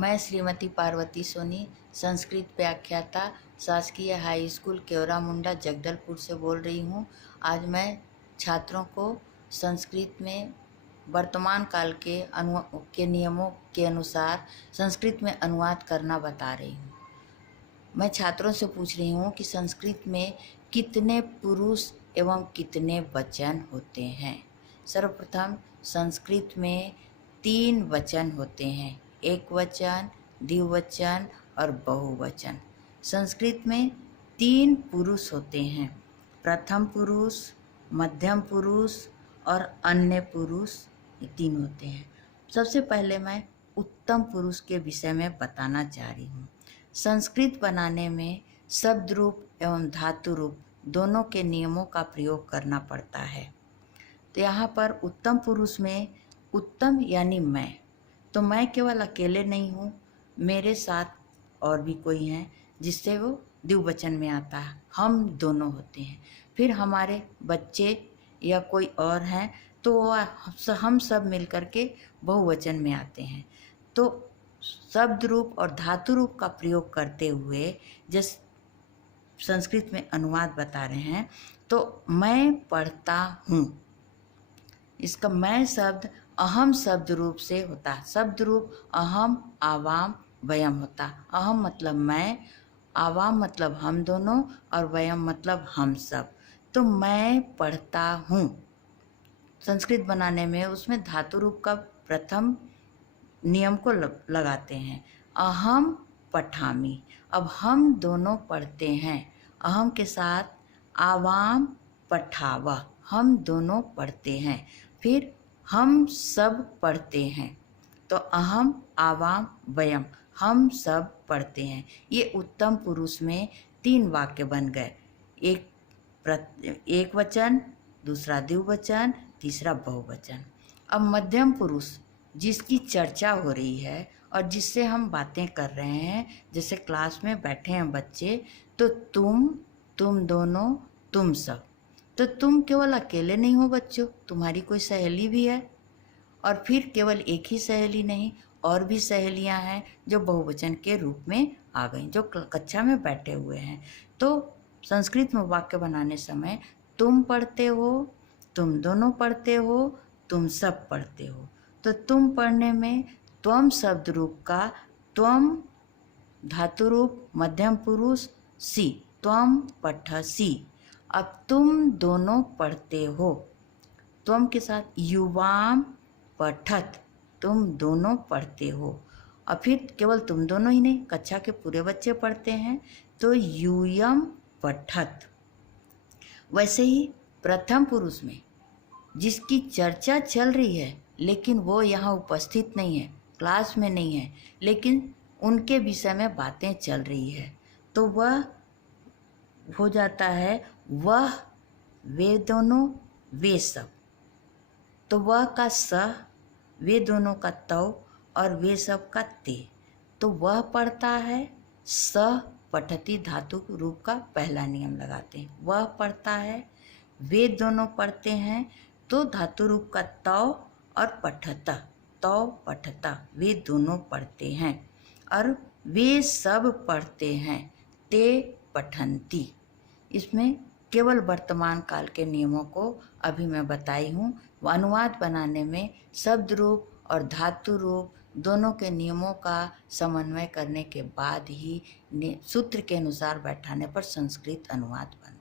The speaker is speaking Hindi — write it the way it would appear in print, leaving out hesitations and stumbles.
मैं श्रीमती पार्वती सोनी, संस्कृत व्याख्याता, शासकीय हाई स्कूल केवरामुंडा जगदलपुर से बोल रही हूँ। आज मैं छात्रों को संस्कृत में वर्तमान काल के नियमों के अनुसार संस्कृत में अनुवाद करना बता रही हूँ। मैं छात्रों से पूछ रही हूँ कि संस्कृत में कितने पुरुष एवं कितने वचन होते हैं। सर्वप्रथम संस्कृत में 3 वचन होते हैं, एक वचन, द्विवचन और बहुवचन। संस्कृत में 3 पुरुष होते हैं, प्रथम पुरुष, मध्यम पुरुष और अन्य पुरुष, ये 3 होते हैं। सबसे पहले मैं उत्तम पुरुष के विषय में बताना चाह रही हूँ। संस्कृत बनाने में शब्द रूप एवं धातु रूप दोनों के नियमों का प्रयोग करना पड़ता है। तो यहाँ पर उत्तम पुरुष में उत्तम यानी मैं, तो मैं केवल अकेले नहीं हूँ, मेरे साथ और भी कोई हैं जिससे वो द्विवचन में आता है, हम दोनों होते हैं। फिर हमारे बच्चे या कोई और हैं तो हम सब मिलकर के बहुवचन में आते हैं। तो शब्द रूप और धातु रूप का प्रयोग करते हुए जिस संस्कृत में अनुवाद बता रहे हैं, तो मैं पढ़ता हूँ, इसका मैं शब्द अहम शब्द रूप से होता है। शब्द रूप अहम, आवाम, वयम होता। अहम मतलब मैं, आवाम मतलब हम दोनों और वयम मतलब हम सब। तो मैं पढ़ता हूँ संस्कृत बनाने में उसमें धातु रूप का प्रथम नियम को लगाते हैं, अहम पठामि। अब हम दोनों पढ़ते हैं, अहम के साथ आवाम पठावा, हम दोनों पढ़ते हैं। फिर हम सब पढ़ते हैं, तो अहम, आवाम, वयम, हम सब पढ़ते हैं। ये उत्तम पुरुष में 3 वाक्य बन गए, एक वचन, दूसरा द्विवचन, तीसरा बहुवचन। अब मध्यम पुरुष जिसकी चर्चा हो रही है और जिससे हम बातें कर रहे हैं, जैसे क्लास में बैठे हैं बच्चे, तो तुम दोनों, तुम सब। तो तुम केवल अकेले नहीं हो बच्चों, तुम्हारी कोई सहेली भी है, और फिर केवल एक ही सहेली नहीं, और भी सहेलियां हैं जो बहुवचन के रूप में आ गई, जो कक्षा में बैठे हुए हैं। तो संस्कृत में वाक्य बनाने समय तुम पढ़ते हो, तुम दोनों पढ़ते हो, तुम सब पढ़ते हो। तो तुम पढ़ने में त्वम शब्द रूप का त्वम, धातु रूप मध्यम पुरुष सी, त्वम पठसी। अब तुम दोनों पढ़ते हो, त्वम के साथ युवाम पठत, तुम दोनों पढ़ते हो। और फिर केवल तुम दोनों ही नहीं, कक्षा के पूरे बच्चे पढ़ते हैं, तो यूयम पठत। वैसे ही प्रथम पुरुष में जिसकी चर्चा चल रही है लेकिन वो यहाँ उपस्थित नहीं है, क्लास में नहीं है, लेकिन उनके विषय में बातें चल रही है, तो वह हो जाता है वह, वे दोनों, वे सब। तो वह का स, वे दोनों का तव और वे सब का ते। तो वह पढ़ता है, स पठती धातु रूप का पहला नियम लगाते हैं, वह पढ़ता है। वे दोनों पढ़ते हैं, तो धातु रूप का तव और पठता, तव पठता, वे दोनों पढ़ते हैं। और वे सब पढ़ते हैं, ते पठंती। इसमें केवल वर्तमान काल के नियमों को अभी मैं बताई हूँ। अनुवाद बनाने में शब्द रूप और धातु रूप दोनों के नियमों का समन्वय करने के बाद ही सूत्र के अनुसार बैठाने पर संस्कृत अनुवाद बनता है।